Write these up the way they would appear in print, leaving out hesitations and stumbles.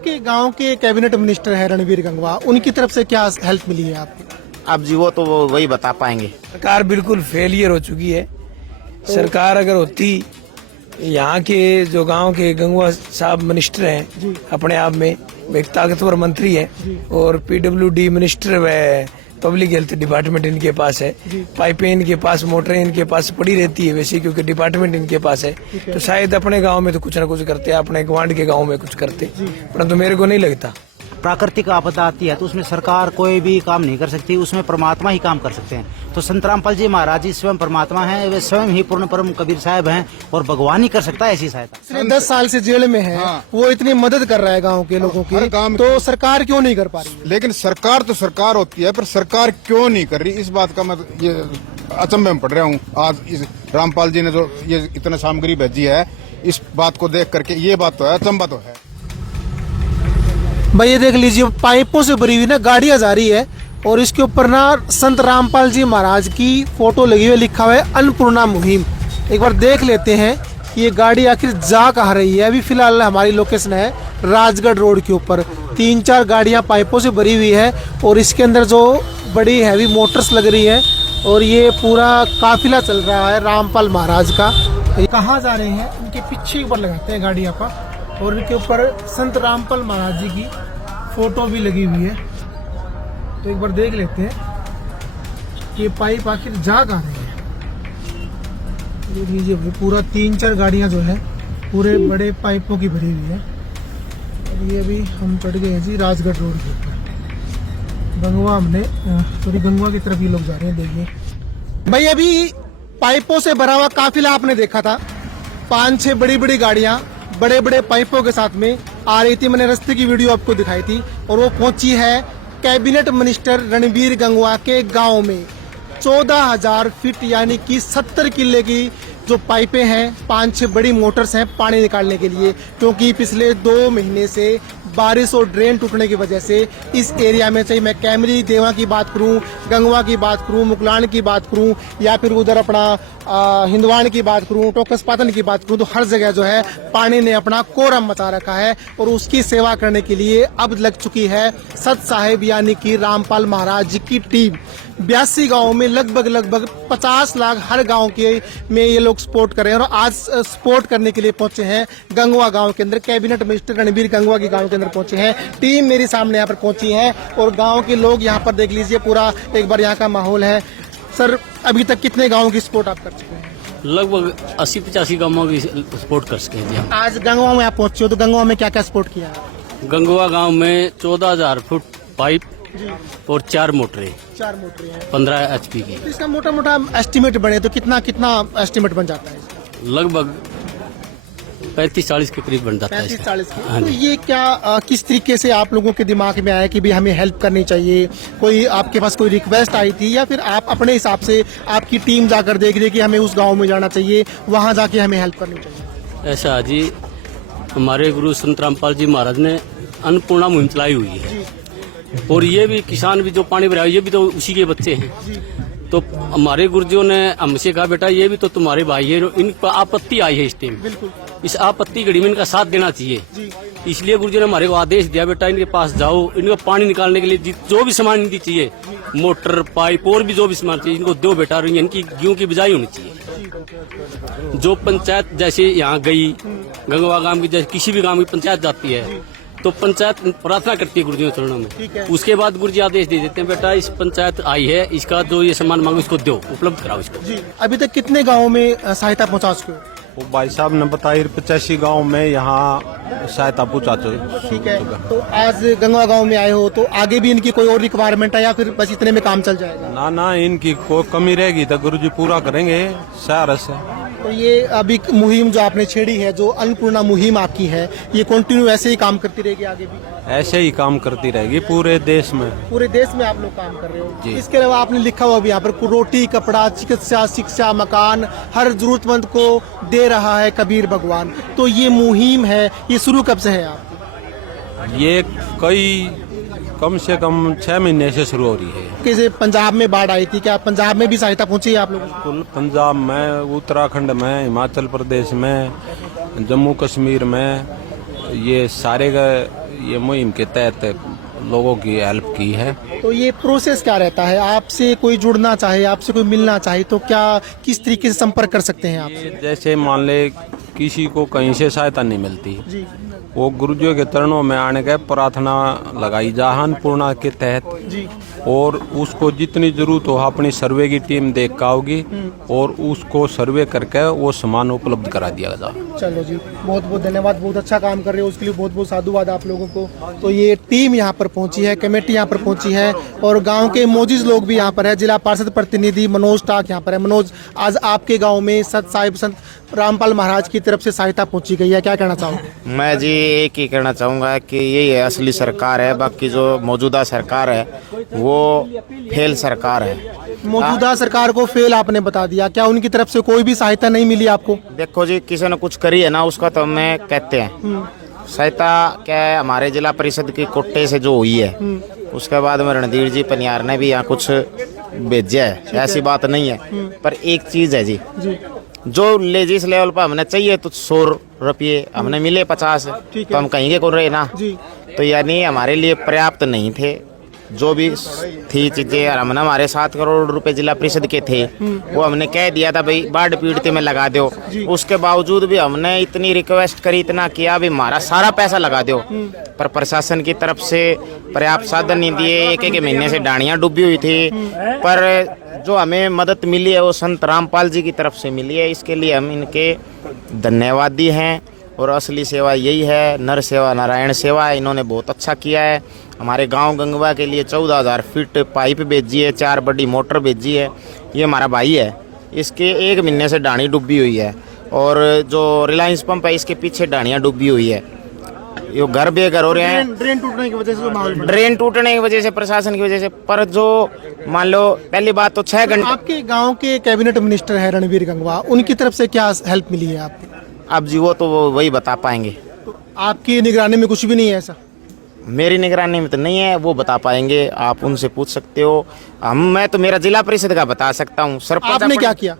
आपके गांव के कैबिनेट मिनिस्टर है रणबीर गंगवा, उनकी तरफ से क्या हेल्प मिली है आपको? अब जी वो तो वही बता पाएंगे। सरकार बिल्कुल फेलियर हो चुकी है। सरकार अगर होती, यहाँ के जो गांव के गंगवा साहब मिनिस्टर हैं अपने आप में एक ताकतवर मंत्री है, और पीडब्ल्यूडी मिनिस्टर व पब्लिक हेल्थ डिपार्टमेंट इनके पास है, पाइपें इनके पास, मोटरें इनके पास पड़ी रहती है वैसे, क्योंकि डिपार्टमेंट इनके पास है। तो शायद अपने गांव में तो कुछ ना कुछ करते, अपने गवांड के गांव में कुछ करते, परंतु मेरे को नहीं लगता। प्राकृतिक आपदा आती है तो उसमें सरकार कोई भी काम नहीं कर सकती, उसमें परमात्मा ही काम कर सकते हैं। तो संत रामपाल जी महाराज जी स्वयं परमात्मा हैं, वे स्वयं ही पूर्ण परम कबीर साहब हैं, और भगवान ही कर सकता है ऐसी सहायता। 10 साल से जेल में है, वो इतनी मदद कर रहा है गांव के लोगों की, तो सरकार क्यों नहीं कर पा रही है? लेकिन सरकार तो सरकार होती है, पर सरकार क्यों नहीं कर रही, इस बात का मैं ये अचंभे में पड़ रहा हूँ। आज इस रामपाल जी ने जो ये इतना सामग्री भेजी है, इस बात को देख करके ये बात तो है, अचंभा तो है। भाई ये देख लीजिए, पाइपों से भरी हुई ना गाड़ियां जा रही है, और इसके ऊपर ना संत रामपाल जी महाराज की फोटो लगी हुई, लिखा हुआ है अन्नपूर्णा मुहिम। एक बार देख लेते हैं कि ये गाड़ी आखिर जा कहाँ रही है। अभी फिलहाल हमारी लोकेशन है राजगढ़ रोड के ऊपर, 3-4 गाड़ियां पाइपों से भरी हुई है, और इसके अंदर जो बड़ी हैवी मोटर्स लग रही है, और ये पूरा काफिला चल रहा है रामपाल महाराज का। कहाँ जा रहे हैं उनके पीछे ऊपर लगाते हैं गाड़ियां का, और इनके ऊपर संत रामपाल महाराज जी की फोटो भी लगी हुई है। तो एक बार देख लेते हैं कि पाइप आखिर जा कहाँ रही है। देख लीजिए पूरा 3-4 गाड़ियां जो है पूरे बड़े पाइपों की भरी हुई है। और ये अभी हम चढ़ गए हैं जी राजगढ़ रोड के ऊपर, गंगवा हमने थोड़ी गंगवा की तरफ ये लोग जा रहे हैं। देखिए भाई, अभी पाइपों से भरा हुआ काफिला आपने देखा था, 5-6 बड़ी बड़ी गाड़ियां बड़े बड़े पाइपों के साथ में आ रही थी। मैंने रास्ते की वीडियो आपको दिखाई थी, और वो पहुंची है कैबिनेट मिनिस्टर रणबीर गंगवा के गांव में। 14,000 फीट यानी कि 70 किले की जो पाइपें हैं, 5-6 बड़ी मोटर्स हैं पानी निकालने के लिए, क्योंकि पिछले 2 महीने से बारिश और ड्रेन टूटने की वजह से इस एरिया में, चाहे मैं कैमरी देवा की बात करूं, गंगवा की बात करूं, मुकलान की बात करूं, या फिर उधर अपना हिंदवान की बात करूं, टोकस पातन की बात करूं, तो हर जगह जो है पानी ने अपना कोरम मचा रखा है। और उसकी सेवा करने के लिए अब लग चुकी है सत साहेब यानी कि रामपाल महाराज जी की टीम। 82 गाँव में लगभग 50 लाख हर गाँव के में ये लोग सपोर्ट कर रहे हैं, और आज सपोर्ट करने के लिए पहुंचे हैं गंगवा गाँव के अंदर। कैबिनेट मिनिस्टर रणबीर गंगवा के गाँव के अंदर पहुंचे हैं, टीम मेरी सामने यहाँ पर पहुंची है, और गाँव के लोग यहाँ पर देख लीजिए पूरा एक बार यहाँ का माहौल है। सर, अभी तक कितने गाँव की सपोर्ट आप कर चुके हैं? लगभग 80-85 गाँवों की सपोर्ट कर सके हैं। आज गंगवा में आप पहुंचे हो, तो गंगवा में क्या क्या सपोर्ट किया? गंगवा गांव में 14,000 फुट पाइप और 4 मोटरें 15 HP की। तो इसका मोटा मोटा एस्टिमेट बने तो कितना एस्टिमेट बन जाता है? लगभग 35-40 के करीब बन जाता है। 35-40 हाँ तो जी। ये क्या किस तरीके से आप लोगों के दिमाग में आया कि भी हमें हेल्प करनी चाहिए? कोई आपके पास कोई रिक्वेस्ट आई थी, या फिर आप अपने हिसाब से आपकी टीम जाकर देख रही है कि हमें उस गांव में जाना चाहिए, वहां जाके हमें हेल्प करनी चाहिए? ऐसा जी, हमारे गुरु संत रामपाल जी महाराज ने अन्नपूर्णा मुहिम चलाई हुई है, और ये भी किसान भी जो पानी भरा ये भी तो उसी के बच्चे हैं। तो हमारे गुरुजियों ने हमसे कहा, बेटा ये भी तो तुम्हारे भाई है, इन पर आपत्ति आई है इस टाइम, इस आपत्ति घड़ी में इनका साथ देना चाहिए। इसलिए गुरुजी ने हमारे को आदेश दिया, बेटा इनके पास जाओ, इनको पानी निकालने के लिए जो भी सामान इनकी चाहिए, मोटर पाइप और भी जो भी सामान चाहिए, इनको दो बेटा, इनकी गेहूं की बिजाई होनी चाहिए। जो पंचायत जैसे यहाँ गई, गंगवा गांव की जैसे किसी भी गांव की पंचायत जाती है, तो पंचायत प्रार्थना करती है गुरुजी के चरणों में। उसके बाद गुरुजी आदेश दे देते हैं, बेटा इस पंचायत आई है, इसका जो ये सामान मांगो इसको दो, उपलब्ध कराओ इसको। अभी तक कितने गाँव में सहायता पहुँचा चुके हो? वो भाई साहब ने बताया 85 गांव में यहाँ सहायता पहुँचा चुके। ठीक है, तो आज गंगवा गांव में आए हो, तो आगे भी इनकी कोई और रिक्वायरमेंट है, या फिर बस इतने में काम चल जाएगा? ना, इनकी कोई कमी रहेगी तो गुरुजी पूरा करेंगे शहर से। तो ये अभी मुहिम जो आपने छेड़ी है, जो अन्नपूर्णा मुहिम आपकी है, ये कंटिन्यू ऐसे ही काम करती रहेगी आगे भी? ऐसे ही काम करती रहेगी पूरे देश में। पूरे देश में आप लोग काम कर रहे हो। इसके अलावा आपने लिखा हुआ भी यहाँ पर, रोटी कपड़ा चिकित्सा शिक्षा मकान हर जरूरतमंद को दे रहा है कबीर भगवान। तो ये मुहिम है, ये शुरू कब से है आपकी? ये कम से कम 6 महीने से शुरू हो रही है। कैसे पंजाब में बाढ़ आई थी, क्या पंजाब में भी सहायता पहुंची है आप लोगों को? पंजाब में, उत्तराखंड में, हिमाचल प्रदेश में, जम्मू कश्मीर में, ये सारे ये मुहिम के तहत लोगों की हेल्प की है। तो ये प्रोसेस क्या रहता है? आपसे कोई जुड़ना चाहे, आपसे कोई मिलना चाहे तो क्या, किस तरीके से संपर्क कर सकते हैं आपसे? जैसे मान ले किसी को कहीं से सहायता नहीं मिलती, जी वो गुरुजियों के चरणों में आने के प्रार्थना लगाई जा अन्नपूर्णा के तहत, जी और उसको जितनी जरूरत हो अपनी सर्वे की टीम देख के आओगी और उसको सर्वे करके वो सामान उपलब्ध करा दिया जा। चलो जी, बहुत बहुत धन्यवाद, बहुत अच्छा काम कर रहे हो, उसके लिए बहुत बहुत साधुवाद आप लोगों को। तो ये टीम यहाँ पर पहुंची है, कमेटी यहाँ पर पहुंची है और गांव के मौजूद लोग भी यहाँ पर है। जिला पार्षद प्रतिनिधि मनोज टाक यहाँ पर है। मनोज, आज आपके गाँव में संत रामपाल महाराज की तरफ से सहायता पहुंची गई है, क्या कहना चाहोगे? मैं जी एक ही कहना चाहूँगा कि यही है असली सरकार है, बाकी जो मौजूदा सरकार है वो फेल सरकार है। मौजूदा सरकार को फेल आपने बता दिया, क्या उनकी तरफ से कोई भी सहायता नहीं मिली आपको? देखो जी, किसी ने कुछ करी है ना, उसका तो हमें कहते हैं सहायता क्या है। हमारे जिला परिषद की कोटे से जो हुई है, उसके बाद में रणधीर जी पनियार ने भी यहाँ कुछ भेजा है, ऐसी बात नहीं है। पर एक चीज है जी, जो जिस लेवल पर हमने चाहिए तो 100 रुपये हमने मिले 50, तो हम कहीं के को रहे ना, तो यानी हमारे लिए पर्याप्त नहीं थे। जो भी थी चीजें, हमने हमारे 7 करोड़ रुपए जिला परिषद के थे, वो हमने कह दिया था भाई बाढ़ पीड़ित में लगा दो। उसके बावजूद भी हमने इतनी रिक्वेस्ट करी, इतना किया भी हमारा सारा पैसा लगा दो, पर प्रशासन की तरफ से पर्याप्त साधन नहीं दिए। एक महीने से डाणियां डूबी हुई थी, पर जो हमें मदद मिली है वो संत रामपाल जी की तरफ से मिली है। इसके लिए हम इनके धन्यवादी हैं। और असली सेवा यही है, नर सेवा नारायण सेवा है। इन्होंने बहुत अच्छा किया है। हमारे गांव गंगवा के लिए 14,000 फीट पाइप भेजी है, 4 बड़ी मोटर भेजी है। ये हमारा भाई है, इसके 1 महीने से डाणी डूबी हुई है। और जो रिलायंस पंप है, इसके पीछे डाणियाँ डूबी हुई है। ये घर बेघर हो रहे हैं, ड्रेन टूटने की वजह से जो माहौल बना। ड्रेन टूटने की वजह से, प्रशासन की वजह से। पर जो मान लो पहली बात तो 6 घंटे, आपके गांव के कैबिनेट मिनिस्टर है रणवीर गंगवा, उनकी तरफ से क्या हेल्प मिली है आपको? अब जी वो तो वही बता पाएंगे। तो आपकी निगरानी में कुछ भी नहीं है ऐसा? मेरी निगरानी में तो नहीं है, वो बता पाएंगे, आप उनसे पूछ सकते हो। मैं तो मेरा जिला परिषद का बता सकता हूँ। सरपंच आपने क्या किया?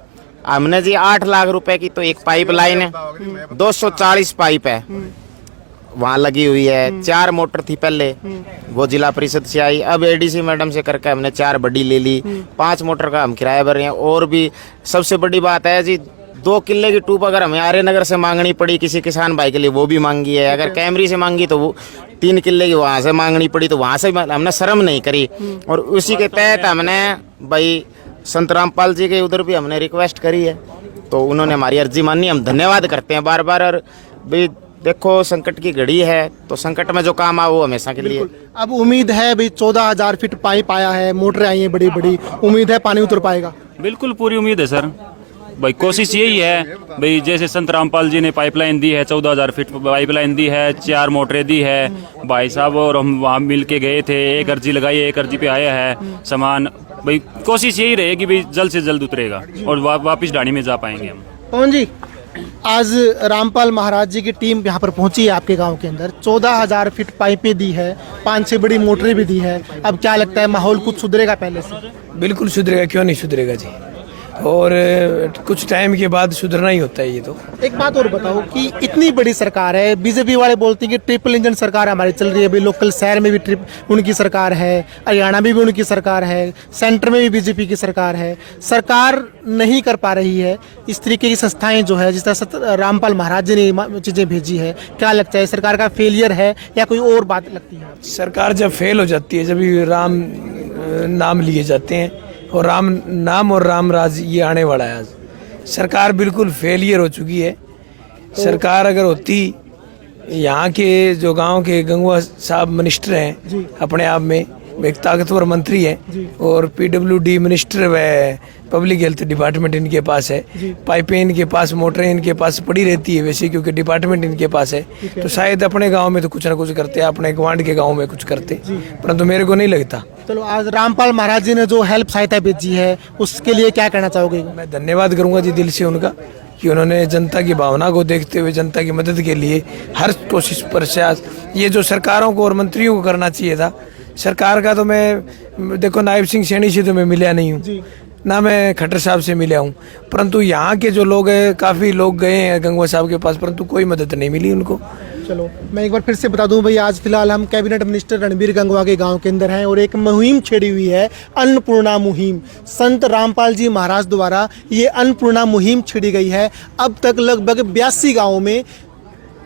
हमने जी 8 लाख रुपए की तो एक पाइप लाइन है, 240 पाइप है वहाँ लगी हुई है। 4 मोटर थी पहले, वो जिला परिषद से आई। अब एडीसी मैडम से करके हमने 4 बड़ी ले ली। 5 मोटर का हम किराया भर रहे हैं। और भी सबसे बड़ी बात है जी, 2 किले की ट्यूब अगर हमें आर्यनगर से मांगनी पड़ी किसी किसान भाई के लिए, वो भी मांगी है। अगर कैमरी से मांगी तो वो 3 किले की वहाँ से मांगनी पड़ी, तो वहाँ से हमने शर्म नहीं करी। और उसी के तहत हमने भाई संत रामपाल जी के उधर भी हमने रिक्वेस्ट करी है, तो उन्होंने हमारी अर्जी मानी। हम धन्यवाद करते हैं बार बार। और भाई देखो, संकट की घड़ी है, तो संकट में जो काम आए वो हमेशा के लिए। अब उम्मीद है भाई 14,000 फीट पाइप आया है, मोटरें आई हैं बड़ी बड़ी, उम्मीद है पानी उतर पाएगा? बिल्कुल पूरी उम्मीद है सर। भाई कोशिश यही है भाई, जैसे संत रामपाल जी ने पाइपलाइन दी है, 14,000 फीट पाइपलाइन दी है, 4 मोटरें दी है। भाई साहब और हम वहाँ मिल के गए थे, एक अर्जी लगाई, एक अर्जी पे आया है सामान। भाई कोशिश यही रहेगी भाई जल्द से जल्द उतरेगा और वापिस डाणी में जा पाएंगे हम। पवन जी, आज रामपाल महाराज जी की टीम यहाँ पर पहुंची है आपके गांव के अंदर, 14,000 फीट पाइपें दी है, 5-6 बड़ी मोटरें भी दी है। अब क्या लगता है माहौल कुछ सुधरेगा पहले से? बिल्कुल सुधरेगा, क्यों नहीं सुधरेगा जी। और कुछ टाइम के बाद सुधरना ही होता है ये तो। एक बात और बताओ कि इतनी बड़ी सरकार है, बीजेपी वाले बोलते हैं कि ट्रिपल इंजन सरकार हमारी चल रही है। अभी लोकल शहर में भी उनकी सरकार है, हरियाणा में भी उनकी सरकार है, सेंटर में भी बीजेपी की सरकार है। सरकार नहीं कर पा रही है इस तरीके की संस्थाएं जो है, जिस तरह रामपाल महाराज जी ने चीजें भेजी है। क्या लगता है, सरकार का फेलियर है या कोई और बात लगती है? सरकार जब फेल हो जाती है, जब राम नाम लिए जाते हैं और राम नाम और राम राज ये आने वाला है। आज सरकार बिल्कुल फेलियर हो चुकी है। सरकार अगर होती, यहाँ के जो गांव के गंगवा साहब मिनिस्टर हैं, अपने आप में एक ताकतवर मंत्री है, और पीडब्ल्यूडी मिनिस्टर व पब्लिक हेल्थ डिपार्टमेंट इनके पास है, पाइपें इनके पास, मोटरें इनके पास पड़ी रहती है वैसे, क्योंकि डिपार्टमेंट इनके पास है। तो शायद अपने गांव में तो कुछ ना कुछ करते, अपने गवांड के गांव में कुछ करते, परंतु मेरे को नहीं लगता। चलो, आज रामपाल महाराज जी ने जो हेल्प सहायता भेजी है उसके लिए क्या कहना चाहोगे? मैं धन्यवाद करूंगा जी दिल से उनका, कि उन्होंने जनता की भावना को देखते हुए जनता की मदद के लिए हर कोशिश प्रयास, ये जो सरकारों को और मंत्रियों को करना चाहिए था। सरकार का तो मैं देखो, नायब सिंह सैनी से तो मैं मिला नहीं हूँ, ना मैं खट्टर साहब से मिला हूँ, परंतु यहाँ के जो लोग हैं, काफ़ी लोग गए हैं गंगवा साहब के पास, परंतु कोई मदद नहीं मिली उनको। चलो मैं एक बार फिर से बता दूं भाई, आज फिलहाल हम कैबिनेट मिनिस्टर रणबीर गंगवा के गांव के अंदर हैं और एक मुहिम छेड़ी हुई है, अन्नपूर्णा मुहिम। संत रामपाल जी महाराज द्वारा ये अन्नपूर्णा मुहिम छेड़ी गई है। अब तक लगभग 82 गाँवों में,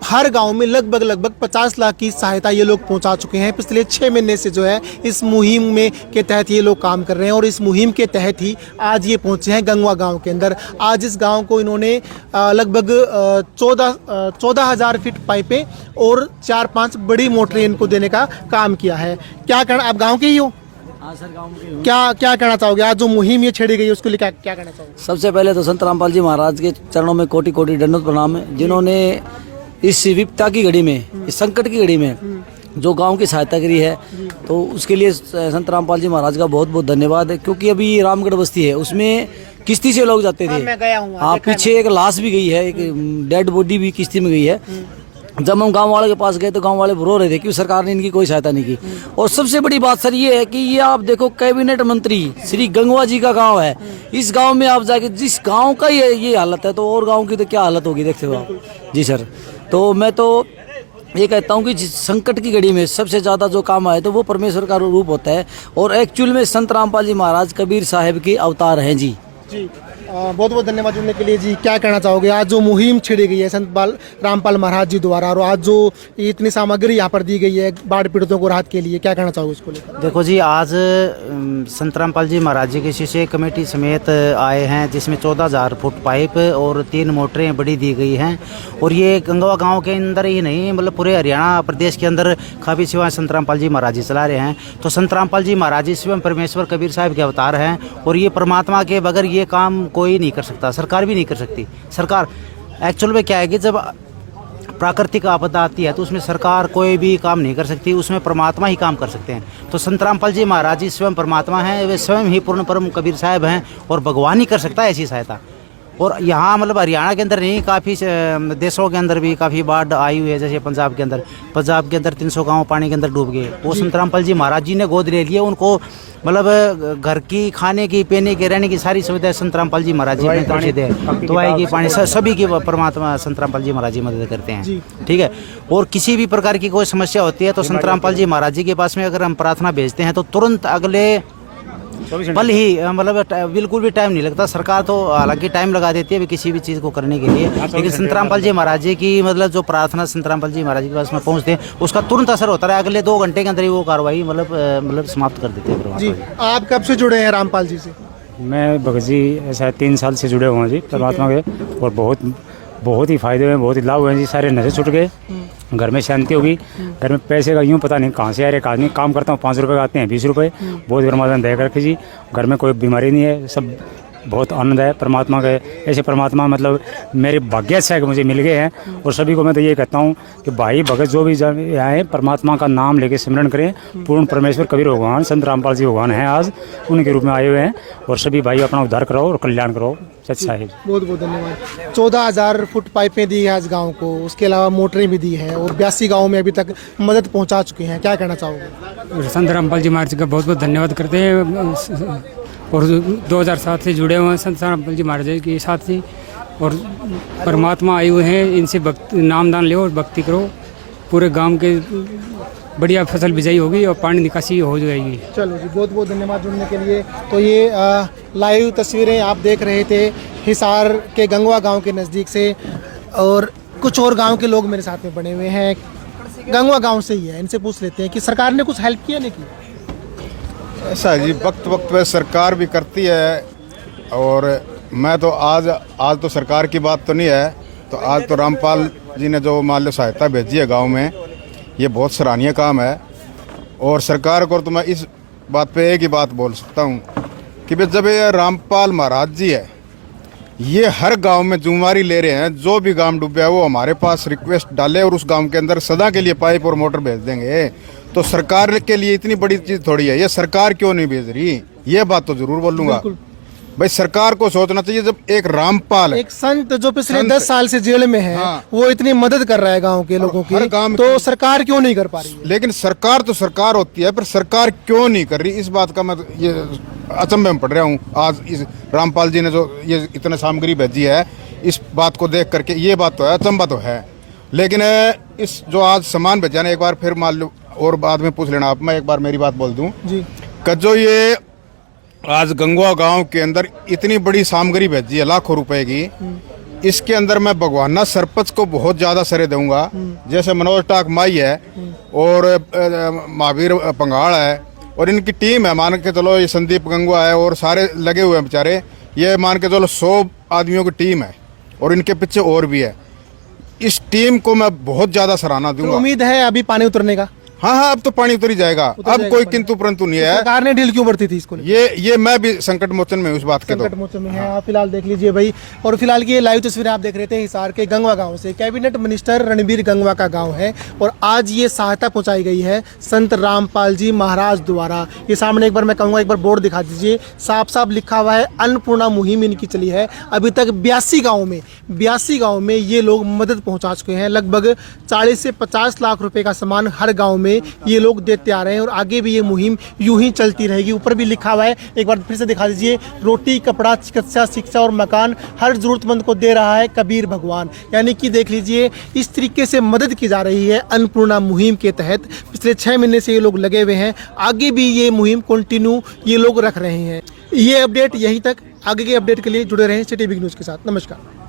हर गांव में लगभग 50 लाख की सहायता ये लोग पहुंचा चुके हैं। पिछले 6 महीने से जो है इस मुहिम में के तहत ये लोग काम कर रहे हैं और इस मुहिम के तहत ही आज ये पहुंचे हैं गंगवा गांव के अंदर। आज इस गांव को इन्होंने लगभग 14,000 फीट पाइपें और 4-5 बड़ी मोटरें इनको देने का काम किया है। क्या कहना, आप गाँव के ही हो? हाँ सर, गाँव के। क्या कहना चाहोगे? आज जो मुहिम ये छेड़ी गई है उसके लिए क्या कहना चाहोगे? सबसे पहले तो संत रामपाल जी महाराज के चरणों में कोटि कोटि दंडवत प्रणाम है, जिन्होंने इस विपदा की घड़ी में, इस संकट की घड़ी में जो गांव की सहायता करी है, तो उसके लिए संत रामपाल जी महाराज का बहुत बहुत धन्यवाद है। क्योंकि अभी रामगढ़ बस्ती है, उसमें किश्ती से लोग जाते थे। मैं गया हूँ। हाँ, पीछे एक लाश भी गई है, एक डेड बॉडी भी किश्ती में गई है। जब हम गांव वाले के पास गए तो गांव वाले रो रहे थे कि सरकार ने इनकी कोई सहायता नहीं की। और सबसे बड़ी बात सर ये है कि ये आप देखो, कैबिनेट मंत्री श्री गंगवा जी का गांव है। इस गांव में आप जाके, जिस गांव का ये हालत है, तो और गांव की तो क्या हालत होगी, देखते हो आप। जी सर, तो मैं तो ये कहता हूँ कि जिस संकट की घड़ी में सबसे ज़्यादा जो काम आए तो वो परमेश्वर का रूप होता है। और एक्चुअल में संत रामपाल जी महाराज कबीर साहब के अवतार हैं जी। बहुत बहुत धन्यवाद जुड़ने के लिए जी। क्या कहना चाहोगे, आज जो मुहिम छिड़ी गई है संत रामपाल महाराज जी द्वारा और आज जो इतनी सामग्री यहाँ पर दी गई है बाढ़ पीड़ितों को राहत के लिए, क्या कहना चाहोगे इसको लेकर? देखो जी, आज संत रामपाल जी महाराज जी की शिष्य कमेटी समेत आए हैं, जिसमें 14,000 फुट पाइप और 3 मोटरें बड़ी दी गई हैं। और ये गंगवा गांव के अंदर ही नहीं, मतलब पूरे हरियाणा प्रदेश के अंदर काफ़ी सेवाएं संत रामपाल जी महाराज जी चला रहे हैं। तो संत रामपाल जी महाराज जी स्वयं परमेश्वर कबीर साहब के अवतार हैं और ये परमात्मा के बगैर ये काम कोई नहीं कर सकता, सरकार भी नहीं कर सकती। सरकार एक्चुअल में क्या है कि जब प्राकृतिक आपदा आती है तो उसमें सरकार कोई भी काम नहीं कर सकती, उसमें परमात्मा ही काम कर सकते हैं। तो संत रामपाल जी महाराज जी स्वयं परमात्मा हैं, वे स्वयं ही पूर्ण परम कबीर साहब हैं और भगवान ही कर सकता है ऐसी सहायता। और यहाँ मतलब हरियाणा के अंदर नहीं, काफ़ी देशों के अंदर भी काफ़ी बाढ़ आई हुई है। जैसे पंजाब के अंदर 300 गांव पानी के अंदर डूब गए। वो संत रामपाल जी महाराज जी ने गोद ले लिए उनको, मतलब घर की, खाने की, पीने की, रहने की सारी सुविधाएं संत रामपाल जी महाराज जी ने तरफ से दे, दवाई की, पानी, सभी की परमात्मा संत रामपाल जी महाराज जी मदद करते हैं। ठीक है। और किसी भी प्रकार की कोई समस्या होती है तो संत रामपाल जी महाराज जी के पास में अगर हम प्रार्थना भेजते हैं तो तुरंत अगले पल ही, मतलब बिल्कुल भी टाइम नहीं लगता। सरकार तो हालांकि टाइम लगा देती है किसी भी चीज़ को करने के लिए, लेकिन संत रामपाल जी महाराज जी की मतलब जो प्रार्थना संत रामपाल जी महाराज जी के पास में पहुंचते हैं उसका तुरंत असर होता है। अगले 2 घंटे के अंदर ही वो कार्रवाई मतलब समाप्त कर देते हैं जी। आप कब से जुड़े हैं रामपाल जी से? मैं भगत जी ऐसा 3 साल से जुड़े हुए हैं जी परमात्मा के, और बहुत ही फायदे हुए, बहुत ही लाभ हुए जी। सारे नशे छूट गए, घर में शांति होगी। घर में पैसे का यूँ पता नहीं कहाँ से आ रहे, आदमी काम करता हूँ 5 रुपये का आते हैं 20 रुपये। बहुत परमात्मा दया करके जी, घर में कोई बीमारी नहीं है, सब बहुत आनंद है परमात्मा के। ऐसे परमात्मा मतलब मेरे भाग्य से मुझे मिल गए हैं। और सभी को मैं तो ये कहता हूँ कि भाई भगत जो भी आए परमात्मा का नाम लेके सिमरन करें। पूर्ण परमेश्वर कबीर भगवान संत रामपाल जी भगवान हैं, आज उनके रूप में आए हुए हैं। और सभी भाई अपना उद्धार कराओ और कल्याण कराओ। सच साहिब, बहुत बहुत धन्यवाद। 14,000 फुट पाइपें दी है आज गाँव को, उसके अलावा मोटरें भी दी है और 82 गाँव में अभी तक मदद पहुँचा चुके हैं। क्या कहना चाहोगे? संत रामपाल जी महाराज का बहुत बहुत धन्यवाद करते हैं। और 2007 से जुड़े हुए हैं संत रामपाल जी महाराज के साथ ही, और परमात्मा आए हुए हैं, इनसे नाम दान लो और भक्ति करो। पूरे गांव के बढ़िया फसल बिजाई होगी और पानी निकासी हो जाएगी। चलो जी, बहुत बहुत धन्यवाद जुड़ने के लिए। तो ये लाइव तस्वीरें आप देख रहे थे हिसार के गंगवा गांव के नज़दीक से, और कुछ और गांव के लोग मेरे साथ में बने हुए हैं, गंगवा गांव से ही है। इनसे पूछ लेते हैं कि सरकार ने कुछ हेल्प किया नहीं की? ऐसा है जी, वक्त पे सरकार भी करती है। और मैं तो आज तो सरकार की बात तो नहीं है, तो आज तो रामपाल जी ने जो मान लो सहायता भेजी है गांव में, ये बहुत सराहनीय काम है। और सरकार को तो मैं इस बात पे एक ही बात बोल सकता हूँ कि भाई जब ये रामपाल महाराज जी है, ये हर गांव में जिम्मेवारी ले रहे हैं। जो भी गांव डूबे है वो हमारे पास रिक्वेस्ट डाले और उस गांव के अंदर सदा के लिए पाइप और मोटर भेज देंगे। तो सरकार के लिए इतनी बड़ी चीज थोड़ी है, ये सरकार क्यों नहीं भेज रही, ये बात तो जरूर बोलूंगा। भाई सरकार को सोचना चाहिए, जब एक रामपाल है, एक संत जो पिछले 10 साल से जेल में है, हाँ, वो इतनी मदद कर रहा है गांव के लोगों की, तो सरकार क्यों नहीं कर पा रही है? लेकिन सरकार तो सरकार होती है, पर सरकार क्यों नहीं कर रही, इस बात का मैं ये अचंभे में पड़ रहा हूँ। आज इस रामपाल जी ने जो ये इतने सामग्री भेजी है, इस बात को देख करके ये बात तो है, अचंभा तो है। लेकिन इस जो आज सामान भेजा ना, एक बार फिर मान लो और बाद में पूछ लेना आप, मैं एक बार मेरी बात बोल दूं जी। कि जो ये आज गंगवा गांव के अंदर इतनी बड़ी सामग्री भेजी है लाखों रुपए की, इसके अंदर मैं भगवाना सरपंच को बहुत ज्यादा सरे दूंगा। जैसे मनोज टाक माई है और महावीर पंगाड़ है और इनकी टीम है, मान के चलो ये संदीप गंगवा है और सारे लगे हुए हैं बेचारे, ये मान के चलो 100 आदमियों की टीम है और इनके पीछे और भी है। इस टीम को मैं बहुत ज्यादा सराहना तो दूंगा। उम्मीद है अभी पानी उतरने का? हाँ, अब तो पानी उतर ही जाएगा, अब कोई किंतु परंतु नहीं है। सरकार ने ढील क्यों बरती थी इसको? ये मैं भी संकट मोचन में हूँ इस बात के। संकट मोचन में है। आप फिलहाल देख लीजिए भाई, और फिलहाल की ये लाइव तस्वीरें आप देख रहे थे हिसार के गंगवा गांव से। कैबिनेट मिनिस्टर रणबीर गंगवा का गांव है और आज ये सहायता पहुंचाई गई है संत रामपाल जी महाराज द्वारा। ये सामने एक बार मैं कहूँगा, एक बार बोर्ड दिखा दीजिए, साफ साफ लिखा हुआ है अन्नपूर्णा मुहिम इनकी चली है। अभी तक 82 गाँव में ये लोग मदद पहुँचा चुके हैं। लगभग 40 से 50 लाख रुपए का सामान हर गाँव में ये लोग देते आ रहे हैं और आगे भी ये मुहिम यूं ही चलती रहेगी। ऊपर भी लिखा हुआ है, एक बार फिर से दिखा दीजिए, रोटी, कपड़ा, चिकित्सा, शिक्षा और मकान हर जरूरतमंद को दे रहा है कबीर भगवान। यानी कि देख लीजिए, इस तरीके से मदद की जा रही है अन्नपूर्णा मुहिम के तहत। पिछले 6 महीने से ये लोग लगे हुए हैं, आगे भी ये मुहिम कंटिन्यू ये लोग रख रहे हैं। ये अपडेट यहीं तक, आगे के अपडेट के लिए जुड़े रहें सिटी बिग न्यूज़ के साथ। नमस्कार।